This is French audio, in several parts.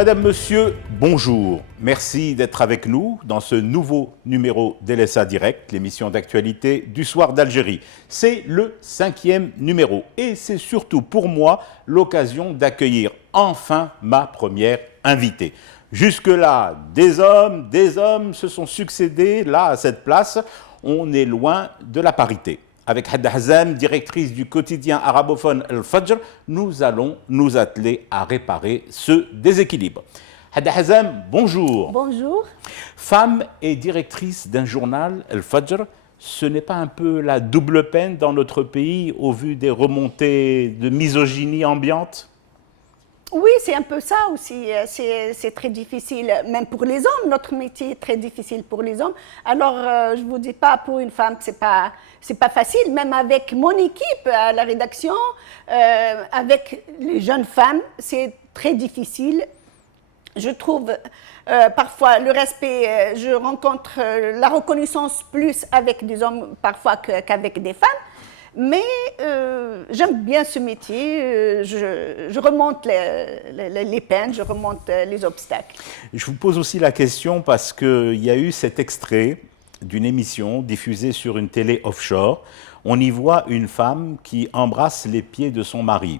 Madame, Monsieur, bonjour. Merci d'être avec nous dans ce nouveau numéro d'LSA Direct, l'émission d'actualité du soir d'Algérie. C'est le 5e numéro et c'est surtout pour moi l'occasion d'accueillir enfin ma première invitée. Jusque-là, des hommes se sont succédés là à cette place. On est loin de la parité. Avec Hadda Hazam, directrice du quotidien arabophone Al-Fajr, nous allons nous atteler à réparer ce déséquilibre. Hadda Hazam, bonjour. Bonjour. Femme et directrice d'un journal Al-Fajr, ce n'est pas un peu la double peine dans notre pays au vu des remontées de misogynie ambiante ? Oui, c'est un peu ça aussi. C'est très difficile, même pour les hommes. Notre métier est très difficile pour les hommes. Alors, je ne vous dis pas, pour une femme, c'est pas facile. Même avec mon équipe à la rédaction, avec les jeunes femmes, c'est très difficile. Je trouve parfois le respect, je rencontre la reconnaissance plus avec des hommes parfois qu'avec des femmes. Mais j'aime bien ce métier, je remonte les peines, je remonte les obstacles. Je vous pose aussi la question parce qu'il y a eu cet extrait d'une émission diffusée sur une télé offshore. On y voit une femme qui embrasse les pieds de son mari.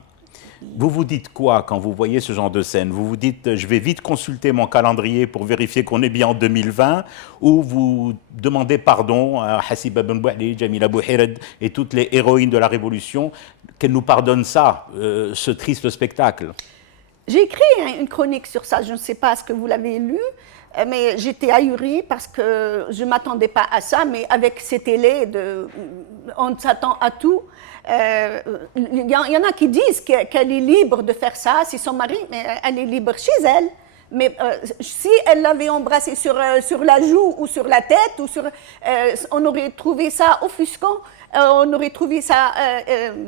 Vous vous dites quoi quand vous voyez ce genre de scène? Vous vous dites, je vais vite consulter mon calendrier pour vérifier qu'on est bien en 2020, ou vous demandez pardon à Hassiba Ben Bouali, Jamila Bouhired et toutes les héroïnes de la Révolution, qu'elles nous pardonnent ça, ce triste spectacle? J'ai écrit une chronique sur ça, je ne sais pas ce que vous l'avez lu, mais j'étais ahurie parce que je ne m'attendais pas à ça, mais avec ces télés, on s'attend à tout. Il y en a qui disent qu'elle est libre de faire ça, c'est son mari, mais elle est libre chez elle. Mais si elle l'avait embrassé sur la joue ou sur la tête, on aurait trouvé ça offusquant, on aurait trouvé ça,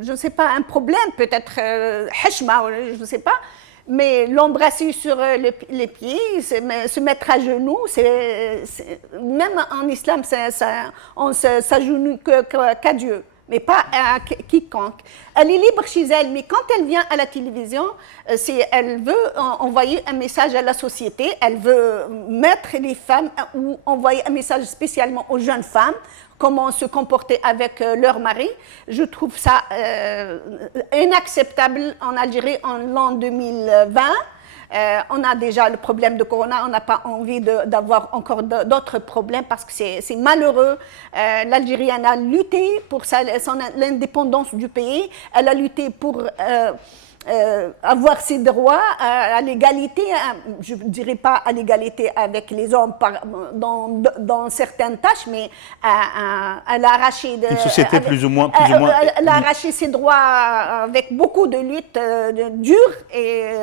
je ne sais pas, un problème, peut-être hachma, je ne sais pas. Mais l'embrasser sur les pieds, se mettre à genoux, même en islam, on ne s'agenouille qu'à Dieu, mais pas à quiconque. Elle est libre chez elle, mais quand elle vient à la télévision, elle veut envoyer un message à la société, elle veut mettre les femmes ou envoyer un message spécialement aux jeunes femmes, comment se comporter avec leur mari. Je trouve ça inacceptable en Algérie en l'an 2020. On a déjà le problème de Corona, on n'a pas envie d'avoir encore d'autres problèmes parce que c'est malheureux. L'Algérienne a lutté pour l'indépendance du pays, elle a lutté pour avoir ses droits à l'égalité, je ne dirais pas à l'égalité avec les hommes dans certaines tâches, mais elle a arraché une société plus ou moins elle a arraché ses droits avec beaucoup de luttes dures et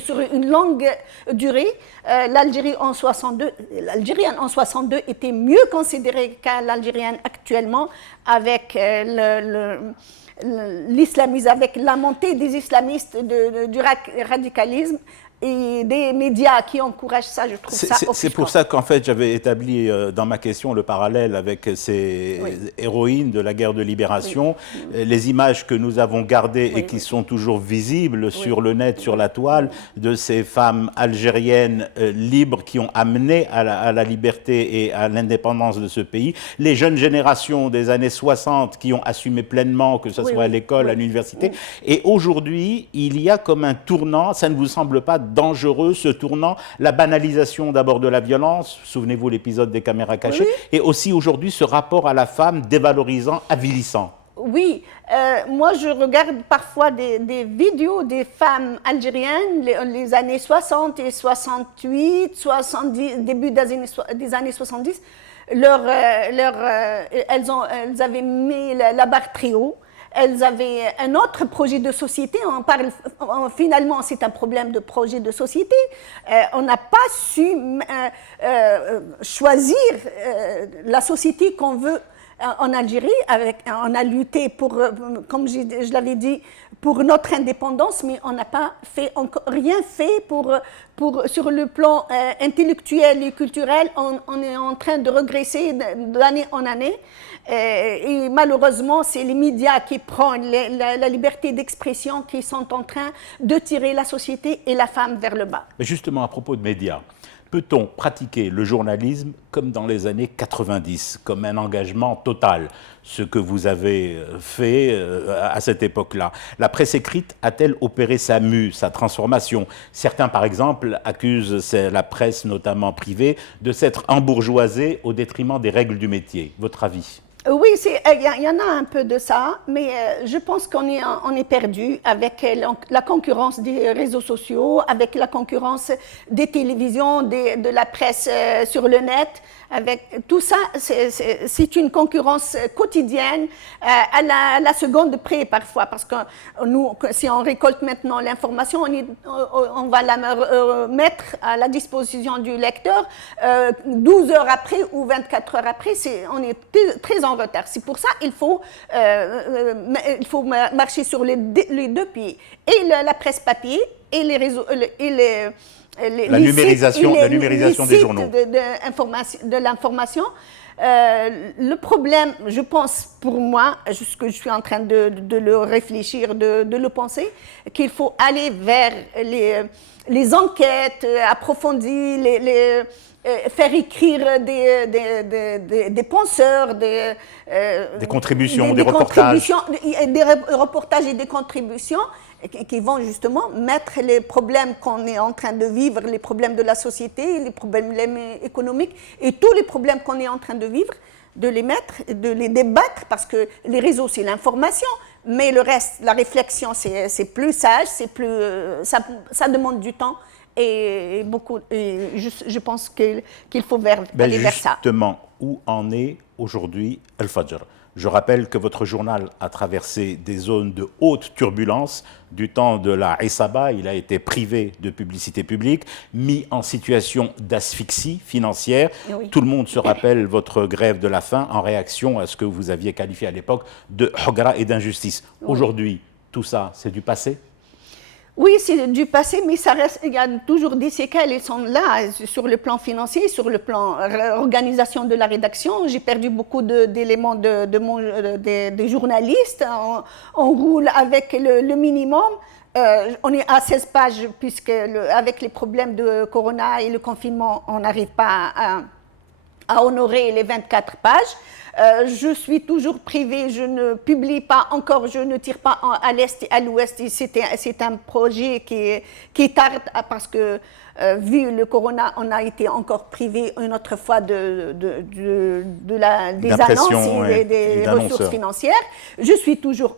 sur une longue durée. L'Algérienne en 62 était mieux considérée qu'à l'Algérienne actuellement avec l'islamisme, avec la montée des islamistes, du radicalisme et des médias qui encouragent ça, je trouve ça offusquant. C'est pour ça qu'en fait j'avais établi dans ma question le parallèle avec ces héroïnes de la guerre de libération, les images que nous avons gardées et qui sont toujours visibles sur le net, sur la toile, de ces femmes algériennes libres qui ont amené à la liberté et à l'indépendance de ce pays. Les jeunes générations des années 60 qui ont assumé pleinement, que ce soit à l'école, à l'université. Et aujourd'hui, il y a comme un tournant, ça ne vous semble pas dangereux, ce tournant, la banalisation d'abord de la violence, souvenez-vous l'épisode des caméras cachées, et aussi aujourd'hui ce rapport à la femme dévalorisant, avilissant. Oui, moi je regarde parfois des vidéos des femmes algériennes, les années 60 et 68, 70, début des années 70, elles avaient mis la barre très haut. Elles avaient un autre projet de société. Finalement, c'est un problème de projet de société. On n'a pas su choisir la société qu'on veut en Algérie, on a lutté pour, comme je l'avais dit, pour notre indépendance, mais on n'a pas fait rien fait sur le plan intellectuel et culturel. On est en train de régresser d'année en année. Et malheureusement, c'est les médias qui prennent la liberté d'expression qui sont en train de tirer la société et la femme vers le bas. Mais justement, à propos de médias, peut-on pratiquer le journalisme comme dans les années 90, comme un engagement total, ce que vous avez fait à cette époque-là? La presse écrite a-t-elle opéré sa mue, sa transformation? Certains, par exemple, accusent la presse, notamment privée, de s'être embourgeoisée au détriment des règles du métier. Votre avis? Oui, il y en a un peu de ça, mais je pense qu'on est perdu avec la concurrence des réseaux sociaux, avec la concurrence des télévisions, de la presse sur le net. Avec tout ça, c'est une concurrence quotidienne à la seconde près parfois, parce que nous, si on récolte maintenant l'information, on va la mettre à la disposition du lecteur 12 heures après ou 24 heures après. On est très en retard. C'est pour ça qu'il faut marcher sur les deux pieds, et la presse papier et les réseaux la numérisation des journaux. De l'information. Le problème, je pense, pour moi, ce que je suis en train de le réfléchir, de le penser, qu'il faut aller vers les enquêtes approfondies, faire écrire des penseurs, des contributions, des reportages. Des reportages et des contributions qui vont justement mettre les problèmes qu'on est en train de vivre, les problèmes de la société, les problèmes économiques et tous les problèmes qu'on est en train de vivre, de les mettre, de les débattre, parce que les réseaux, c'est l'information, mais le reste, la réflexion, c'est plus sage, ça demande du temps. Et je pense qu'il faut aller vers ça. Justement, où en est aujourd'hui Al-Fajr? Je rappelle que votre journal a traversé des zones de haute turbulence. Du temps de la Isaba, il a été privé de publicité publique, mis en situation d'asphyxie financière. Oui. Tout le monde se rappelle votre grève de la faim en réaction à ce que vous aviez qualifié à l'époque de hogra et d'injustice. Oui. Aujourd'hui, tout ça, c'est du passé? Oui, c'est du passé, mais ça reste, il y a toujours des séquelles, elles sont là, sur le plan financier, sur le plan organisation de la rédaction. J'ai perdu beaucoup d'éléments des journalistes. On roule avec le minimum. On est à 16 pages, puisque avec les problèmes de Corona et le confinement, on n'arrive pas à honorer les 24 pages. Je suis toujours privée, je ne publie pas encore, je ne tire pas à l'est et à l'ouest. C'est un projet qui tarde parce que, vu le corona, on a été encore privé une autre fois des annonces et des ressources financières. Je suis toujours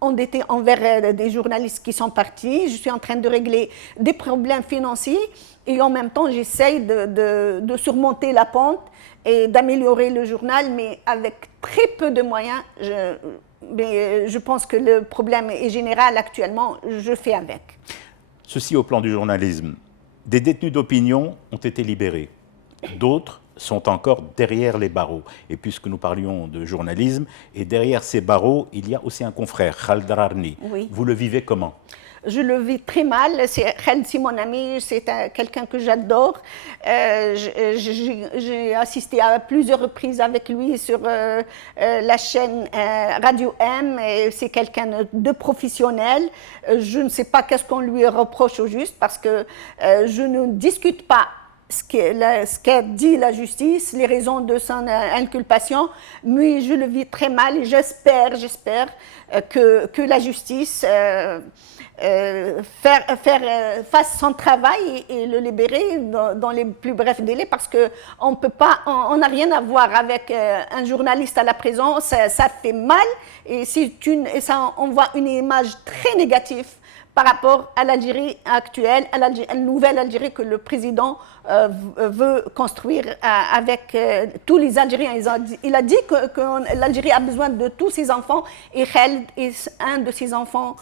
endettée envers des journalistes qui sont partis. Je suis en train de régler des problèmes financiers et en même temps, j'essaye de surmonter la pente et d'améliorer le journal, mais avec très peu de moyens. Mais je pense que le problème est général actuellement, je fais avec. Ceci au plan du journalisme. Des détenus d'opinion ont été libérés. D'autres sont encore derrière les barreaux. Et puisque nous parlions de journalisme, et derrière ces barreaux, il y a aussi un confrère, Khaled Dararni. Oui. Vous le vivez comment? Je le vis très mal. Khaled, c'est mon ami, c'est quelqu'un que j'adore. J'ai assisté à plusieurs reprises avec lui sur la chaîne Radio M. C'est quelqu'un de professionnel. Je ne sais pas qu'est-ce qu'on lui reproche au juste, parce que je ne discute pas ce qu'a dit la justice, les raisons de son inculpation, mais je le vis très mal et j'espère que la justice fasse son travail et le libérer dans les plus brefs délais, parce qu'on peut pas, on n'a rien à voir avec un journaliste à la prison, ça fait mal et ça envoie une image très négative par rapport à l'Algérie actuelle, à la nouvelle Algérie que le président veut construire avec tous les Algériens. Il a dit que l'Algérie a besoin de tous ses enfants et Khaled est un de ses enfants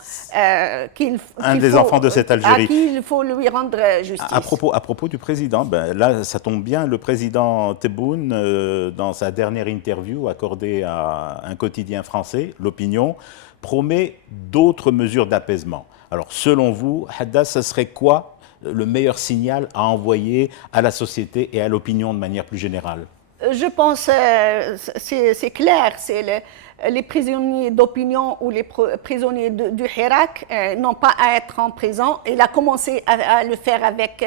enfants de cette Algérie. À qui il faut lui rendre justice. À propos du président, ben là ça tombe bien, le président Tebboune, dans sa dernière interview accordée à un quotidien français, L'Opinion, promet d'autres mesures d'apaisement. Alors, selon vous, Hadda, ce serait quoi le meilleur signal à envoyer à la société et à l'opinion de manière plus générale? Je pense, c'est clair, les prisonniers d'opinion ou les prisonniers du Hirak n'ont pas à être en prison. Il a commencé à le faire avec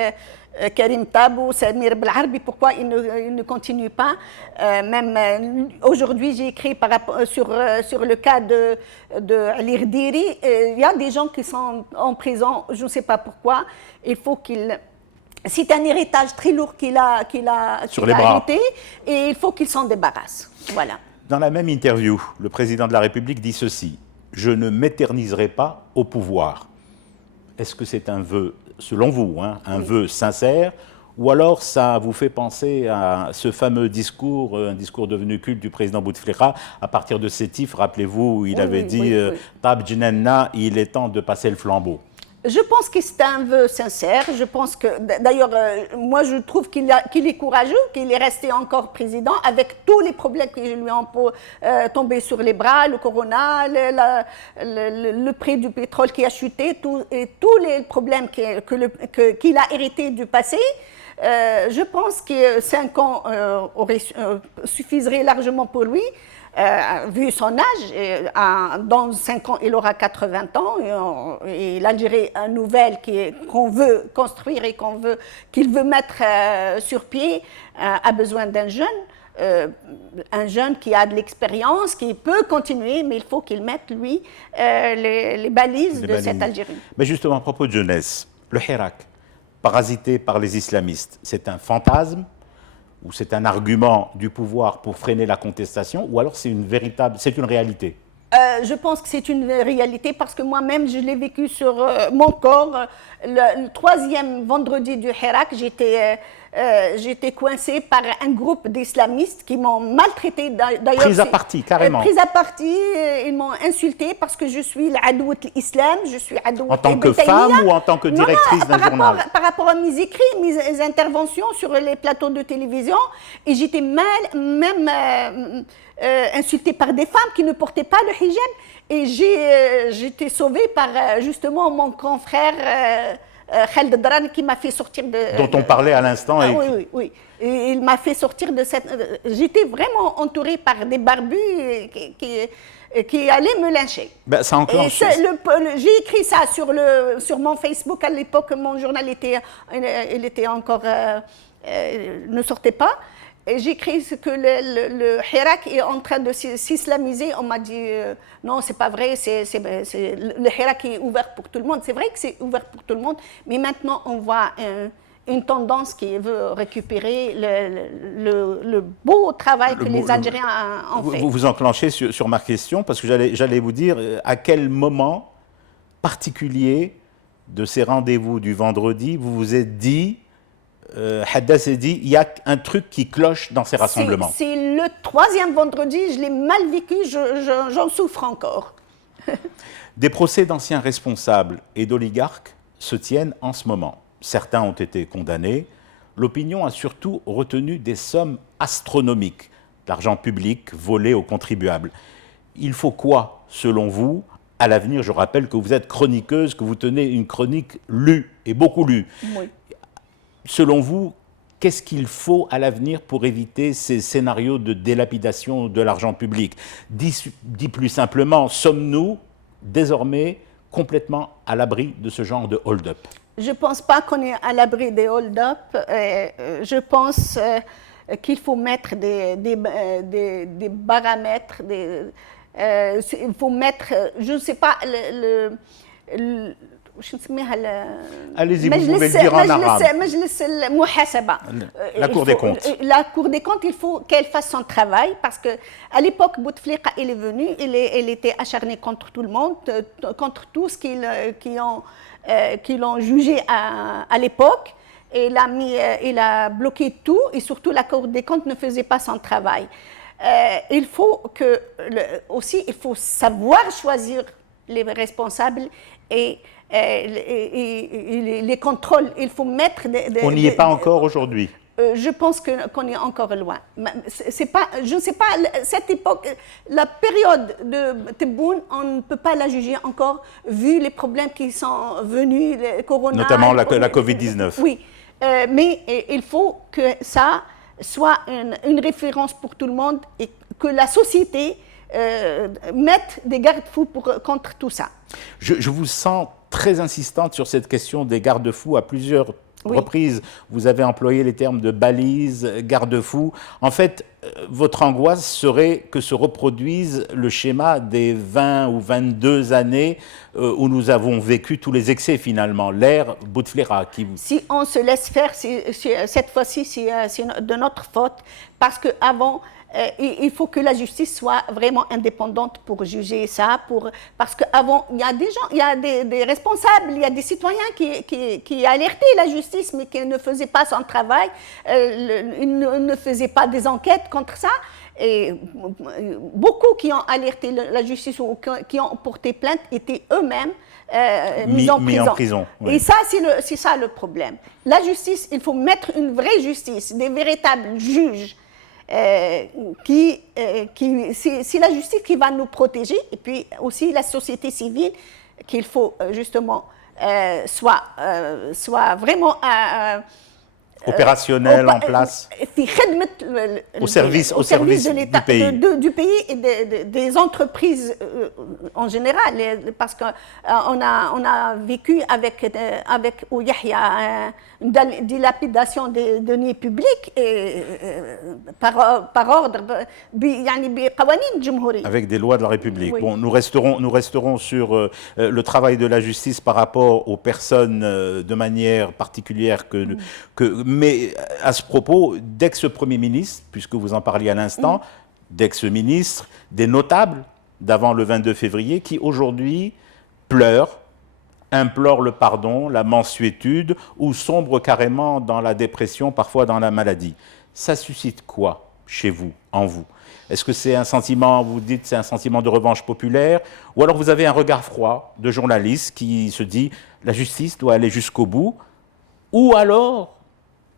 Karim Tabou, Samir Belharbi. Pourquoi il ne continue pas? Même aujourd'hui, j'ai écrit sur le cas de Ali Rdiri. Il y a des gens qui sont en prison, je ne sais pas pourquoi. Il faut qu'il... C'est un héritage très lourd qu'il a hérité et il faut qu'il s'en débarrasse. Voilà. Dans la même interview, le président de la République dit ceci: « Je ne m'éterniserai pas au pouvoir ». Est-ce que c'est un vœu, selon vous, un vœu sincère, ou alors ça vous fait penser à ce fameux discours, un discours devenu culte du président Bouteflika, à partir de Sétif, rappelez-vous, où il avait dit « Tab Djenenna, il est temps de passer le flambeau ». Je pense que c'est un vœu sincère. Je pense que, d'ailleurs, moi je trouve qu'il est courageux, qu'il est resté encore président avec tous les problèmes qui lui ont tombé sur les bras, le corona, le prix du pétrole qui a chuté, et tous les problèmes qu'il a hérités du passé. Je pense que 5 ans suffiraient largement pour lui. Vu son âge, dans 5 ans, il aura 80 ans et l'Algérie nouvelle qu'on veut construire et qu'il veut mettre sur pied a besoin d'un jeune qui a de l'expérience, qui peut continuer, mais il faut qu'il mette, lui, les balises de cette Algérie. Mais justement, à propos de jeunesse, le Hirak, parasité par les islamistes, c'est un fantasme ou c'est un argument du pouvoir pour freiner la contestation, ou alors c'est une réalité? Je pense que c'est une réalité parce que moi-même, je l'ai vécu sur mon corps. Le 3e vendredi du Hirak, j'étais coincée par un groupe d'islamistes qui m'ont maltraitée. Prise à partie, carrément. Prise à partie, ils m'ont insultée parce que je suis l'Adout l'Islam, je suis Adout. En tant que femme ou en tant que directrice d'un journal? Par rapport à mes écrits, mes interventions sur les plateaux de télévision, et j'étais même insultée par des femmes qui ne portaient pas le hijab, et j'étais sauvée par justement mon confrère Khaled Dran qui m'a fait sortir de... Dont on parlait à l'instant. Oui. Et il m'a fait sortir de cette... J'étais vraiment entourée par des barbus qui allaient me lyncher. Ben, ça enclenche... J'ai écrit ça sur mon Facebook à l'époque. Mon journal était encore... ne sortait pas. J'ai écrit que le Hirak est en train de s'islamiser. On m'a dit non, c'est pas vrai, le Hirak est ouvert pour tout le monde. C'est vrai que c'est ouvert pour tout le monde, mais maintenant on voit une tendance qui veut récupérer le beau travail que les Algériens ont fait. Vous enclenchez sur ma question, parce que j'allais vous dire à quel moment particulier de ces rendez-vous du vendredi vous vous êtes dit... Hadda s'est dit, il y a un truc qui cloche dans ces rassemblements. C'est le 3e vendredi, je l'ai mal vécu, j'en souffre encore. Des procès d'anciens responsables et d'oligarques se tiennent en ce moment. Certains ont été condamnés. L'opinion a surtout retenu des sommes astronomiques d'argent public volé aux contribuables. Il faut quoi, selon vous, à l'avenir? Je rappelle que vous êtes chroniqueuse, que vous tenez une chronique lue, et beaucoup lue. Oui. Selon vous, qu'est-ce qu'il faut à l'avenir pour éviter ces scénarios de délapidation de l'argent public? Dit plus simplement, sommes-nous désormais complètement à l'abri de ce genre de hold-up? Je ne pense pas qu'on est à l'abri des hold-up. Je pense qu'il faut mettre des paramètres. Il faut mettre, je ne sais pas, واش نسميها Allez-y, vous pouvez le dire en arabe. مجلس المحاسبة. La Cour des comptes. La Cour des comptes, il faut qu'elle fasse son travail parce que à l'époque, Bouteflika, il est venu, il était acharné contre tout le monde, contre tout ce qu'ils l'ont jugé à l'époque. Il a bloqué tout et surtout la Cour des comptes ne faisait pas son travail. Il faut aussi, il faut savoir choisir les responsables et les contrôles. Il faut mettre On n'y est pas encore aujourd'hui. Je pense qu'on est encore loin. Je ne sais pas, cette époque, la période de Tebboune, on ne peut pas la juger encore, vu les problèmes qui sont venus, le corona. Notamment la Covid-19. Oui, mais il faut que ça soit une référence pour tout le monde et que la société mette des garde-fous contre tout ça. Je vous sens très insistante sur cette question des garde-fous à plusieurs reprises. Vous avez employé les termes de balises, garde-fous. En fait, votre angoisse serait que se reproduise le schéma des 20 ou 22 années où nous avons vécu tous les excès finalement, l'ère Bouteflika. Si on se laisse faire, cette fois-ci, c'est de notre faute, parce qu'avant, il faut que la justice soit vraiment indépendante pour juger ça, parce qu'avant, il y a des gens, il y a des responsables, il y a des citoyens qui alertaient la justice, mais qui ne faisaient pas son travail, ils ne faisaient pas des enquêtes contre ça. Et beaucoup qui ont alerté la justice ou qui ont porté plainte étaient eux-mêmes mis en prison. Oui. Et ça, c'est ça le problème. La justice, il faut mettre une vraie justice, des véritables juges. C'est la justice qui va nous protéger et puis aussi la société civile qu'il faut justement soit vraiment opérationnel en place au service de l'État, du pays et des entreprises en général, parce qu'on a vécu avec Ouyahia une dilapidation des deniers publics par ordre avec des lois de la République. Oui. Bon, nous resterons sur le travail de la justice par rapport aux personnes de manière particulière mais à ce propos, d'ex-premier ministre, puisque vous en parliez à l'instant, d'ex-ministres, des notables d'avant le 22 février qui aujourd'hui pleurent, implorent le pardon, la mansuétude ou sombrent carrément dans la dépression, parfois dans la maladie. Ça suscite quoi chez vous, en vous? Est-ce que c'est un sentiment, vous dites, c'est un sentiment de revanche populaire? Ou alors vous avez un regard froid de journaliste qui se dit la justice doit aller jusqu'au bout? Ou alors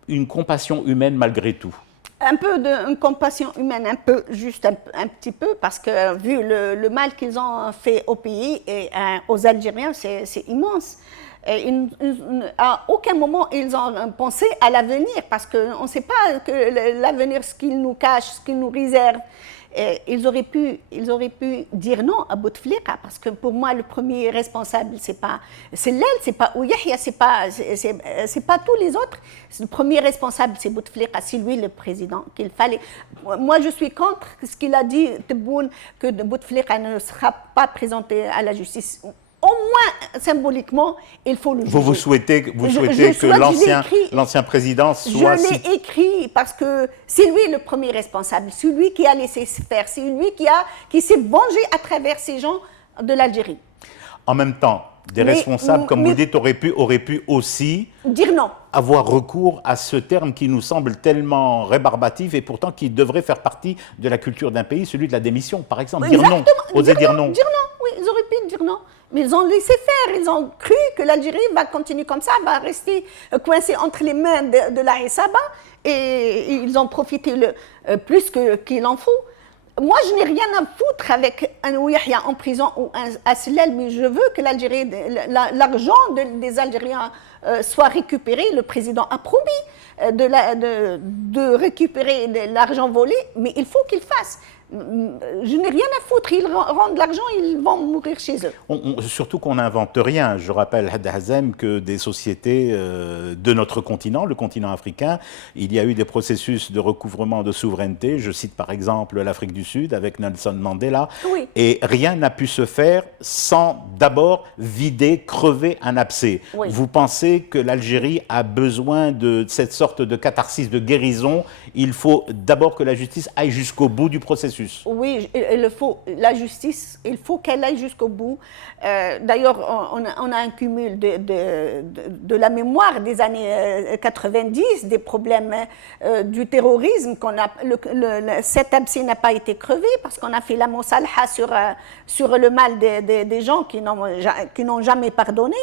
une compassion humaine malgré tout? Un peu une compassion humaine, juste un petit peu, parce que vu le mal qu'ils ont fait au pays et aux Algériens, c'est immense. Et à aucun moment ils ont pensé à l'avenir, parce qu'on ne sait pas que l'avenir, ce qu'il nous cache, ce qu'il nous réserve. Ils auraient pu dire non à Bouteflika, parce que pour moi le premier responsable c'est l'elle, c'est pas Ouyahia, c'est pas tous les autres. Le premier responsable c'est Bouteflika, c'est lui le président qu'il fallait. Moi je suis contre ce qu'il a dit Tebboune, que Bouteflika ne sera pas présenté à la justice. Au moins, symboliquement, il faut le juger. Vous souhaitez que l'ancien président soit... Je l'ai écrit parce que c'est lui le premier responsable, c'est lui qui a laissé se faire, c'est lui qui s'est vengé à travers ces gens de l'Algérie. En même temps, des responsables, comme vous dites, auraient pu aussi dire non, avoir recours à ce terme qui nous semble tellement rébarbatif et pourtant qui devrait faire partie de la culture d'un pays, celui de la démission, par exemple. Dire non, oser dire non. Dire non, oui, ils auraient pu dire non. Mais ils ont laissé faire, ils ont cru que l'Algérie va continuer comme ça, va rester coincée entre les mains de la Saba, et ils ont profité plus qu'il en faut. Moi, je n'ai rien à foutre avec un Ouyahia en prison ou un Aslel, mais je veux que l'Algérie, l'argent des Algériens soit récupéré. Le président a promis de récupérer l'argent volé, mais il faut qu'il fasse. je n'ai rien à foutre, ils rendent l'argent, ils vont mourir chez eux. Surtout qu'on n'invente rien. Je rappelle, Hadda Hazem, que des sociétés de notre continent, le continent africain, il y a eu des processus de recouvrement de souveraineté. Je cite par exemple l'Afrique du Sud avec Nelson Mandela. Oui. Et rien n'a pu se faire sans d'abord vider, crever un abcès. Oui. Vous pensez que l'Algérie a besoin de cette sorte de catharsis, de guérison? Il faut d'abord que la justice aille jusqu'au bout du processus. Oui, la justice, il faut qu'elle aille jusqu'au bout. D'ailleurs, on a un cumul de la mémoire des années 90, des problèmes du terrorisme. Cet abcès n'a pas été crevé parce qu'on a fait la mosalha sur le mal des gens qui n'ont jamais pardonné.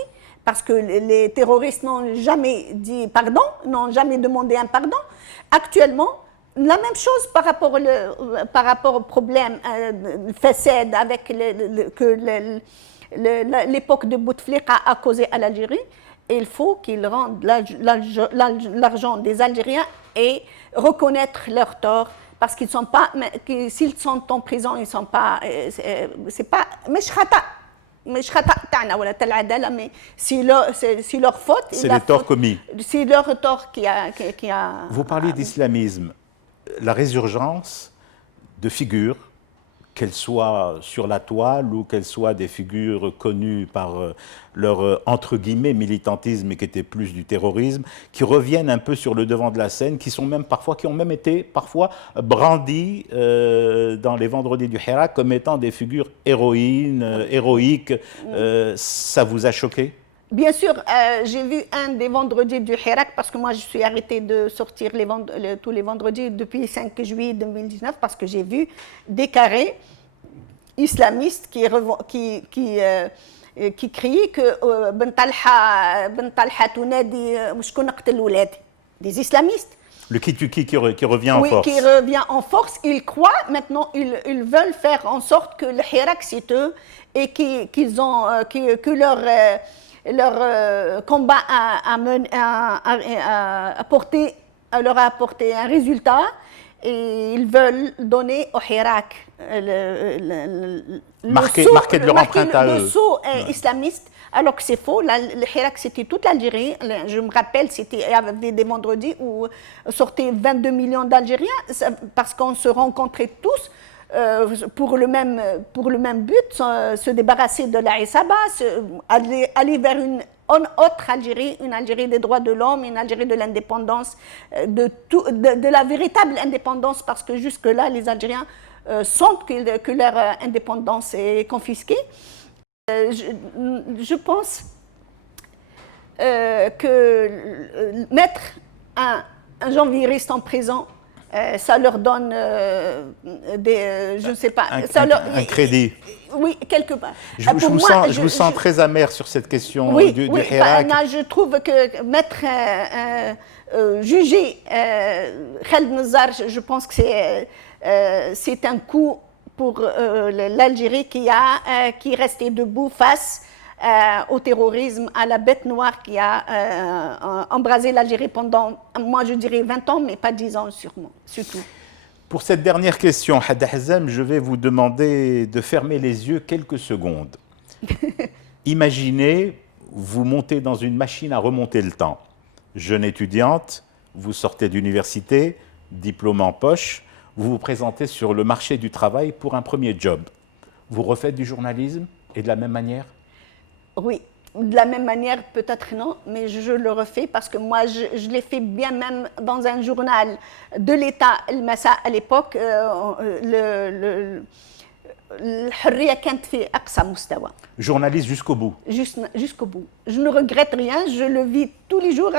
Parce que les terroristes n'ont jamais dit pardon, n'ont jamais demandé un pardon. Actuellement, la même chose par rapport au problème Fessed avec que l'époque de Bouteflika a causé à l'Algérie. Il faut qu'ils rendent l'argent des Algériens et reconnaître leurs torts. Parce qu'ils sont pas, s'ils sont en prison, ils sont pas, c'est pas, mais c'est leur faute. C'est les torts commis. C'est leur tort qui a. Vous parliez d'islamisme. La résurgence de figures, qu'elles soient sur la toile ou qu'elles soient des figures connues par leur, entre guillemets, militantisme et qui étaient plus du terrorisme, qui reviennent un peu sur le devant de la scène, qui ont même été parfois brandis dans les vendredis du Hirak comme étant des figures héroïques. Ça vous a choqué ? Bien sûr, j'ai vu un des vendredis du Hirak parce que moi je suis arrêtée de sortir tous les vendredis depuis 5 juillet 2019 parce que j'ai vu des carrés islamistes qui crient que Ben Talha tunadi mouchkoun qtel ouladi, des islamistes. Le Kituki qui revient en force. Oui, qui revient en force. Ils croient, maintenant, ils veulent faire en sorte que le Hirak c'est eux et que leur combat leur a apporté un résultat et ils veulent donner au Hirak marquer de leur empreinte à eux. Le saut islamiste, alors que c'est faux. Le Hirak, c'était toute l'Algérie. Je me rappelle, il y avait des vendredis où sortaient 22 millions d'Algériens parce qu'on se rencontrait tous pour le même but, se débarrasser de la Isaba, aller vers une autre Algérie, une Algérie des droits de l'homme, une Algérie de l'indépendance, de la véritable indépendance, parce que jusque-là, les Algériens sentent que leur indépendance est confisquée. Je pense que mettre un janviériste en prison, ça leur donne je ne sais pas, un crédit. Oui, quelque part. Je vous sens très amer sur cette question du Hirak. Je trouve que juger Khaled Nazar, je pense que c'est un coup pour l'Algérie qui est restée debout face au terrorisme, à la bête noire qui a embrasé l'Algérie pendant, moi je dirais 20 ans, mais pas 10 ans sûrement, surtout. Pour cette dernière question, Hadda Hazem, je vais vous demander de fermer les yeux quelques secondes. Imaginez, vous montez dans une machine à remonter le temps. Jeune étudiante, vous sortez d'université, diplôme en poche, vous vous présentez sur le marché du travail pour un premier job. Vous refaites du journalisme et de la même manière ? Oui, de la même manière, peut-être non, mais je le refais parce que moi, je l'ai fait bien même dans un journal de l'État, El Massa, à l'époque, الحرية كانت في أقصى مستوى. Journaliste jusqu'au bout. Jusqu'au bout. Je ne regrette rien, je le vis tous les jours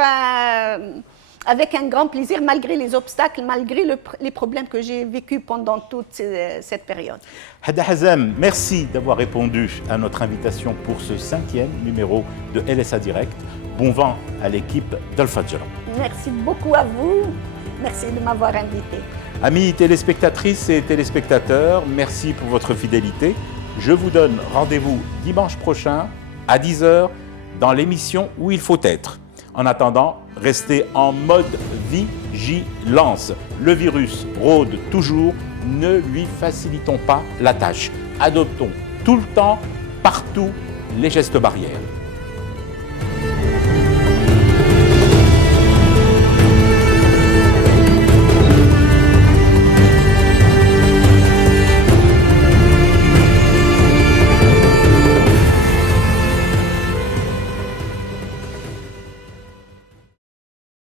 avec un grand plaisir, malgré les obstacles, malgré les problèmes que j'ai vécus pendant toute cette période. Hadda Hazem, merci d'avoir répondu à notre invitation pour ce 5e numéro de LSA Direct. Bon vent à l'équipe d'Al Fajr. Merci beaucoup à vous. Merci de m'avoir invité. Amis téléspectatrices et téléspectateurs, merci pour votre fidélité. Je vous donne rendez-vous dimanche prochain à 10h dans l'émission Où il faut être. En attendant, restez en mode vigilance. Le virus rôde toujours ne lui facilitons pas la tâche. Adoptons tout le temps, partout, les gestes barrières.